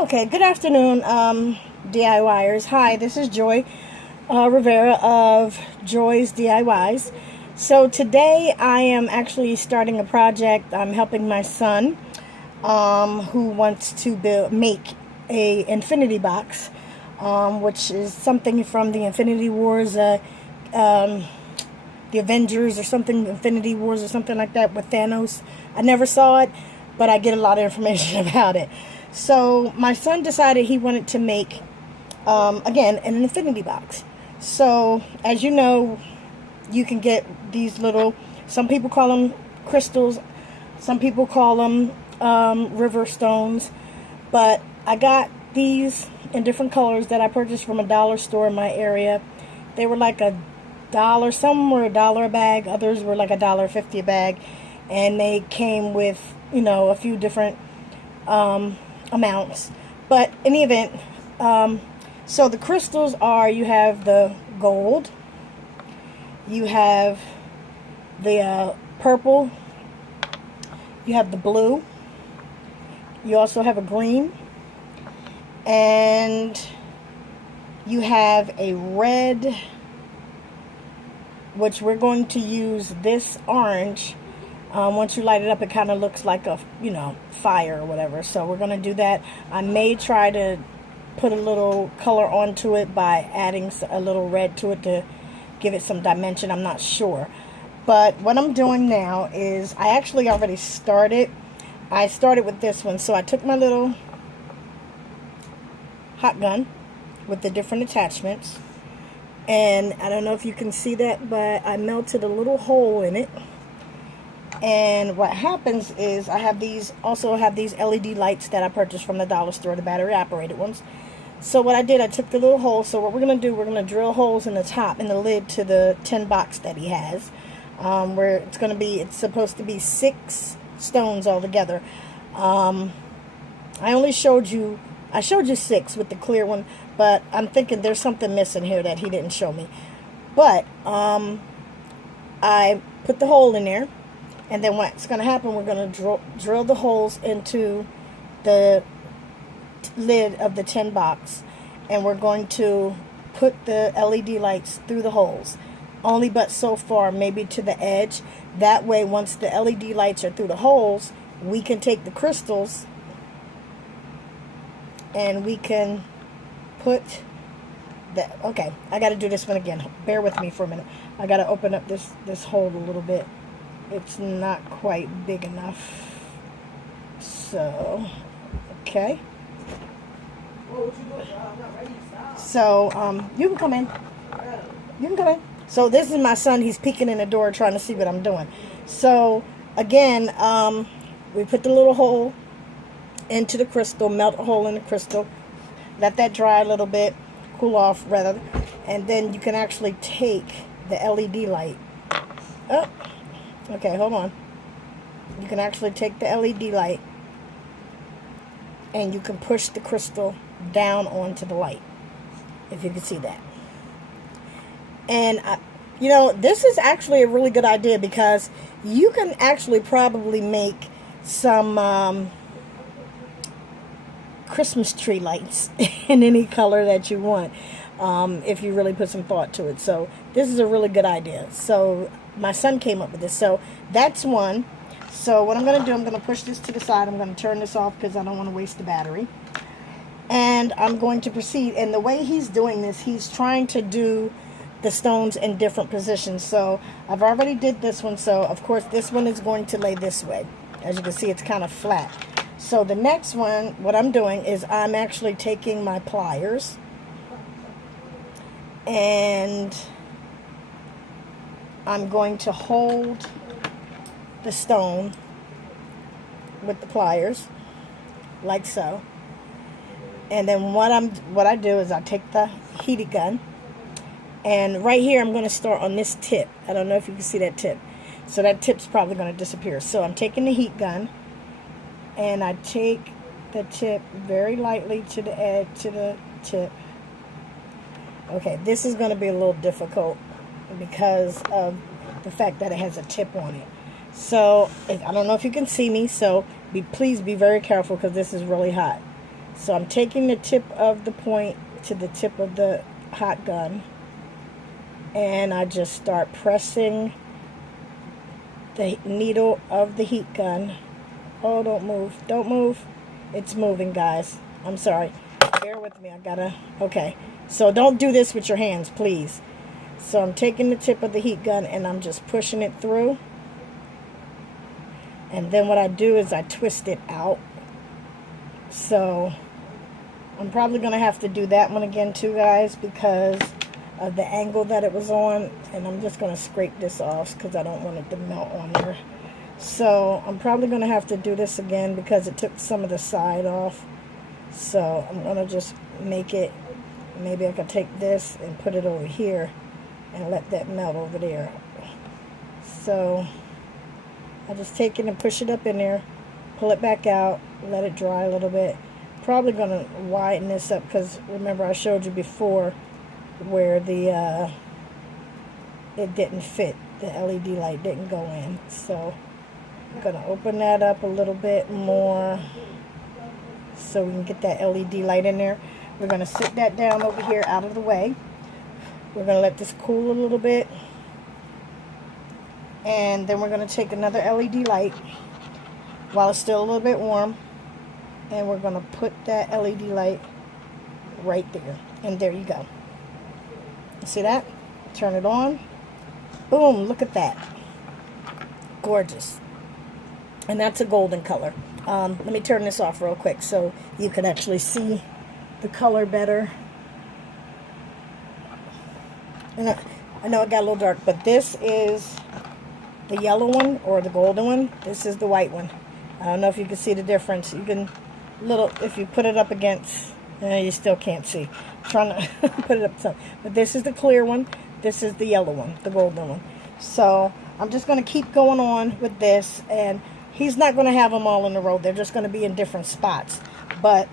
Okay, good afternoon, DIYers. Hi, this is Joy Rivera of Joy's DIYs. So today I am actually starting a project. I'm helping my son who wants to make a infinity box, which is something from the Infinity Wars, the Avengers or something, Infinity Wars or something like that with Thanos. I never saw it, but I get a lot of information about it. So my son decided he wanted to make, again, an infinity box. So as you know, you can get these little, some people call them crystals, some people call them river stones, but I got these in different colors that I purchased from a dollar store in my area. They were like $1, some were $1 a bag, others were like $1.50 a bag, and they came with, you know, a few different amounts. But in any event, so the crystals are, you have the gold, you have the purple, you have the blue, you also have a green, and you have a red, which we're going to use this orange. Once you light it up, it kind of looks like a, you know, fire or whatever. So we're going to do that. I may try to put a little color onto it by adding a little red to it to give it some dimension. I'm not sure. But what I'm doing now is I actually already started. I started with this one. So I took my little hot gun with the different attachments. And I don't know if you can see that, but I melted a little hole in it. And what happens is I have these, also have these LED lights that I purchased from the dollar store, the battery operated ones. So what I did, I took the little hole. So what we're going to do, we're going to drill holes in the top, in the lid to the tin box that he has. Where it's going to be, it's supposed to be 6 stones altogether. I only showed you, I showed you 6 with the clear one, but I'm thinking there's something missing here that he didn't show me. But I put the hole in there. And then what's going to happen, we're going to drill the holes into the lid of the tin box. And we're going to put the LED lights through the holes. Only but so far, maybe to the edge. That way, once the LED lights are through the holes, we can take the crystals and we can put the... Okay, I got to do this one again. Bear with me for a minute. I got to open up this hole a little bit. It's not quite big enough. So, okay. So, you can come in. You can come in. So, this is my son. He's peeking in the door trying to see what I'm doing. So, again, we put the little hole into the crystal, melt a hole in the crystal. Let that dry a little bit, cool off rather. And then you can actually take the LED light. Oh. Okay, hold on. You can actually take the LED light and you can push the crystal down onto the light, if you can see that. And, you know, this is actually a really good idea because you can actually probably make some Christmas tree lights in any color that you want, if you really put some thought to it. So this is a really good idea. So my son came up with this. So that's one. So what I'm going to do, I'm going to push this to the side. I'm going to turn this off because I don't want to waste the battery. And I'm going to proceed. And the way he's doing this, he's trying to do the stones in different positions. So I've already did this one. So of course this one is going to lay this way. As you can see, it's kind of flat. So the next one, what I'm doing is I'm actually taking my pliers and I'm going to hold the stone with the pliers, like so. And then what I do is I take the heated gun, and right here I'm going to start on this tip. I don't know if you can see that tip. So that tip's probably going to disappear. So I'm taking the heat gun, and I take the tip very lightly to the edge, to the tip. Okay, this is going to be a little difficult because of the fact that it has a tip on it. So I don't know if you can see me, so please be very careful because this is really hot. So I'm taking the tip of the point to the tip of the hot gun, and I just start pressing the needle of the heat gun. Oh, don't move. Don't move. It's moving, guys. I'm sorry. Bear with me. I gotta... Okay. So don't do this with your hands, please. So I'm taking the tip of the heat gun and I'm just pushing it through. And then what I do is I twist it out. So I'm probably going to have to do that one again too, guys, because of the angle that it was on. And I'm just going to scrape this off because I don't want it to melt on there. So I'm probably going to have to do this again because it took some of the side off. So I'm going to just make it, maybe I could take this and put it over here and let that melt over there. So I just take it and push it up in there, pull it back out, let it dry a little bit. Probably going to widen this up because remember I showed you before where the it didn't fit, the LED light didn't go in. So I'm going to open that up a little bit more so we can get that LED light in there. We're going to sit that down over here out of the way. We're going to let this cool a little bit. And then we're going to take another LED light while it's still a little bit warm. And we're going to put that LED light right there. And there you go. See that? Turn it on. Boom, look at that. Gorgeous. And that's a golden color. Let me turn this off real quick so you can actually see the color better. And I know it got a little dark, but this is the yellow one or the golden one. This is the white one. I don't know if you can see the difference. You can, if you put it up against, you still can't see. I'm trying to put it up some. But this is the clear one. This is the yellow one, the golden one. So I'm just going to keep going on with this, and he's not going to have them all in a row. They're just going to be in different spots. But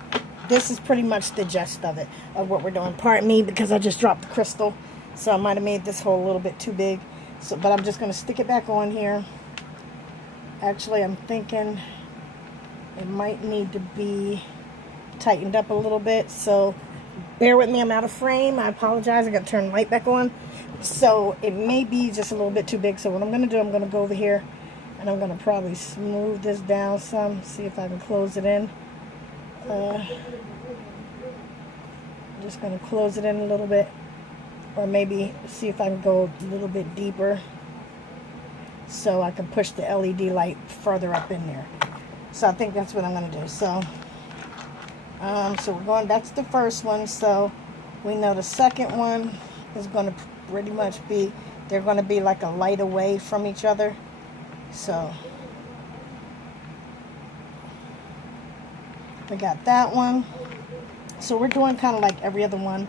this is pretty much the gist of it, of what we're doing. Pardon me, because I just dropped the crystal. So I might have made this hole a little bit too big. So, but I'm just going to stick it back on here. Actually, I'm thinking it might need to be tightened up a little bit. So bear with me. I'm out of frame. I apologize. I got to turn the light back on. So it may be just a little bit too big. So what I'm going to do, I'm going to go over here. And I'm going to probably smooth this down some. See if I can close it in. I'm just going to close it in a little bit. Or maybe see if I can go a little bit deeper. So I can push the LED light further up in there. So I think that's what I'm going to do. So we're going, that's the first one. So we know the second one is going to pretty much be, they're going to be like a light away from each other. So we got that one. So we're doing kind of like every other one,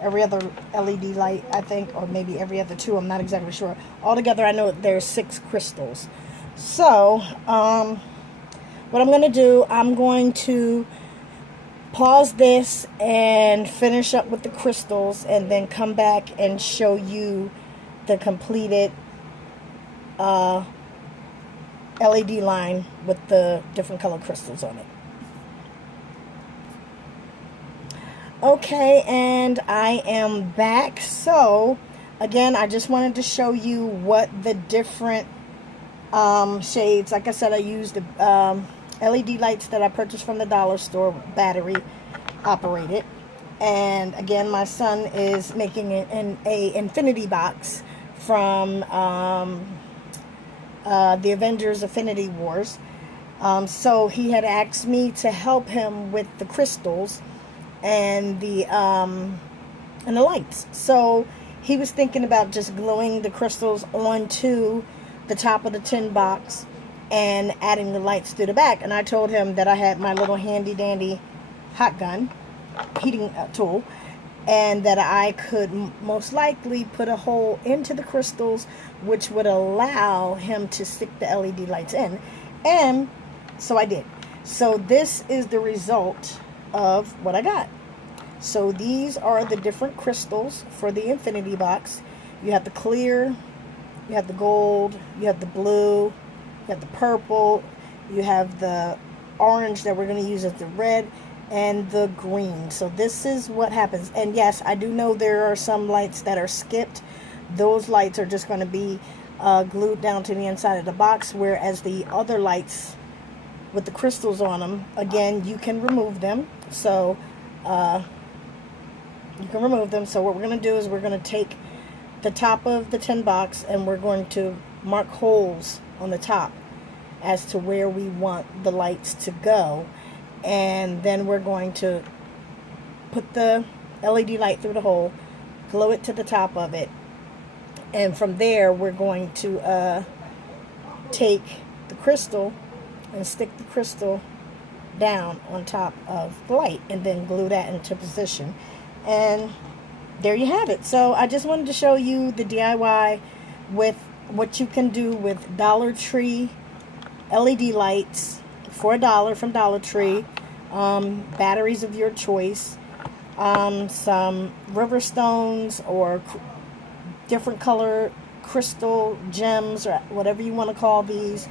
every other LED light, I think, or maybe every other two. I'm not exactly sure. Altogether, I know there's 6 crystals. So what I'm going to do, I'm going to pause this and finish up with the crystals, and then come back and show you the completed LED line with the different color crystals on it. Okay, and I am back. So again, I just wanted to show you what the different shades, like I said, I used the LED lights that I purchased from the dollar store, battery operated. And again, my son is making an infinity box from the Avengers Infinity Wars. So he had asked me to help him with the crystals and the lights. So he was thinking about just gluing the crystals onto the top of the tin box and adding the lights to the back. And I told him that I had my little handy dandy hot gun heating tool, and that I could most likely put a hole into the crystals, which would allow him to stick the LED lights in. And so I did. So this is the result of what I got. So these are the different crystals for the infinity box. You have the clear, you have the gold, you have the blue, you have the purple, you have the orange that we're going to use as the red, and the green. So this is what happens. And yes, I do know there are some lights that are skipped. Those lights are just going to be glued down to the inside of the box, whereas the other lights with the crystals on them, again, you can remove them. So you can remove them. So what we're going to do is we're going to take the top of the tin box and we're going to mark holes on the top as to where we want the lights to go, and then we're going to put the LED light through the hole, glue it to the top of it, and from there we're going to take the crystal and stick the crystal down on top of the light and then glue that into position. And there you have it. So I just wanted to show you the DIY with what you can do with Dollar Tree LED lights for $1 from Dollar Tree, batteries of your choice, some river stones or different color crystal gems or whatever you want to call these.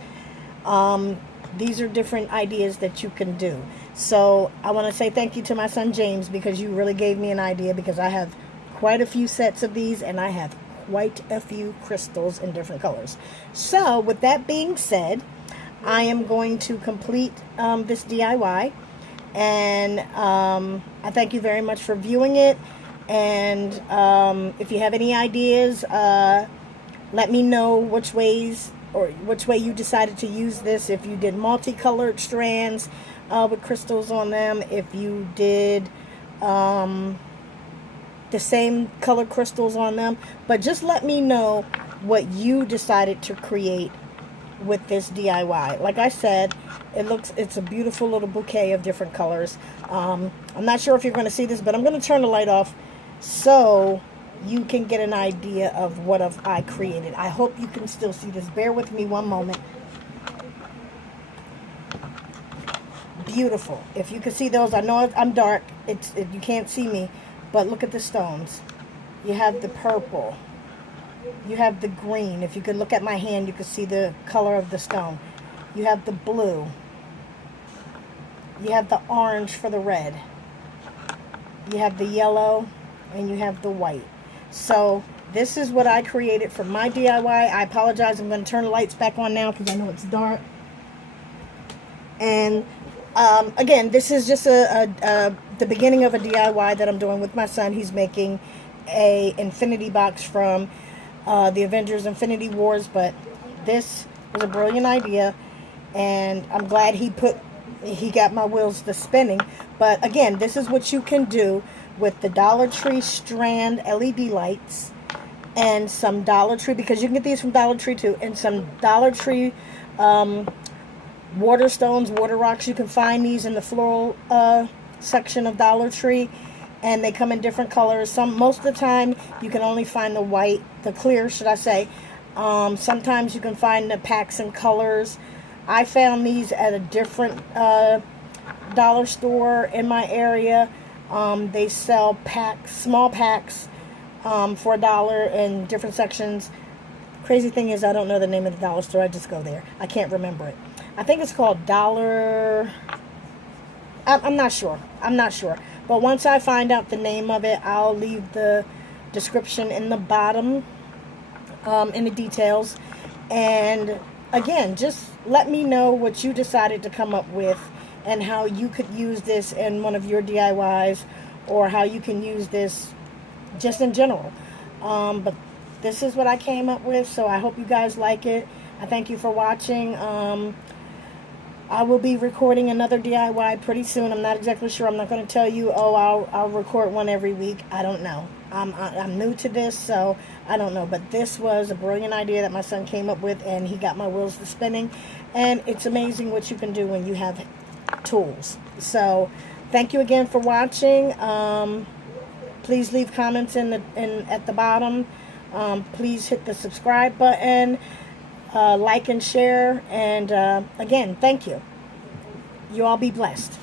These are different ideas that you can do. So I want to say thank you to my son James, because you really gave me an idea, because I have quite a few sets of these and I have quite a few crystals in different colors. So with that being said, I am going to complete this DIY, and I thank you very much for viewing it. And if you have any ideas, let me know which way you decided to use this. If you did multicolored strands with crystals on them, if you did the same color crystals on them, but just let me know what you decided to create with this DIY. Like I said, it's a beautiful little bouquet of different colors. I'm not sure if you're going to see this, but I'm going to turn the light off so you can get an idea of what I created. I hope you can still see this. Bear with me one moment. Beautiful. If you can see those, I know I'm dark. You can't see me, but look at the stones. You have the purple. You have the green. If you could look at my hand, you could see the color of the stone. You have the blue. You have the orange for the red. You have the yellow, and you have the white. So this is what I created for my DIY. I apologize. I'm going to turn the lights back on now because I know it's dark. And again, this is just the beginning of a DIY that I'm doing with my son. He's making a infinity box from the Avengers Infinity Wars, but this was a brilliant idea, and I'm glad he got my wheels to spinning. But again, this is what you can do with the Dollar Tree strand LED lights and some Dollar Tree, because you can get these from Dollar Tree too, and some Dollar Tree water stones, water rocks. You can find these in the floral section of Dollar Tree, and they come in different colors. Most of the time you can only find the white, the clear, should I say. Sometimes you can find the packs in colors. I found these at a different dollar store in my area. They sell packs, small packs, for $1 in different sections. Crazy thing is, I don't know the name of the dollar store. I just go there. I can't remember it. I think it's called Dollar. I'm not sure. But once I find out the name of it, I'll leave the description in the bottom, in the details. And again, just let me know what you decided to come up with and how you could use this in one of your DIYs, or how you can use this just in general. But this is what I came up with, so I hope you guys like it. I thank you for watching. I will be recording another DIY pretty soon. I'm not exactly sure. I'm not going to tell you, I'll record one every week. I don't know. I'm new to this, so I don't know. But this was a brilliant idea that my son came up with, and he got my wheels to spinning. And it's amazing what you can do when you have tools. So thank you again for watching. Please leave comments at the bottom. Please hit the subscribe button. Like and share, and again, thank you. You all be blessed.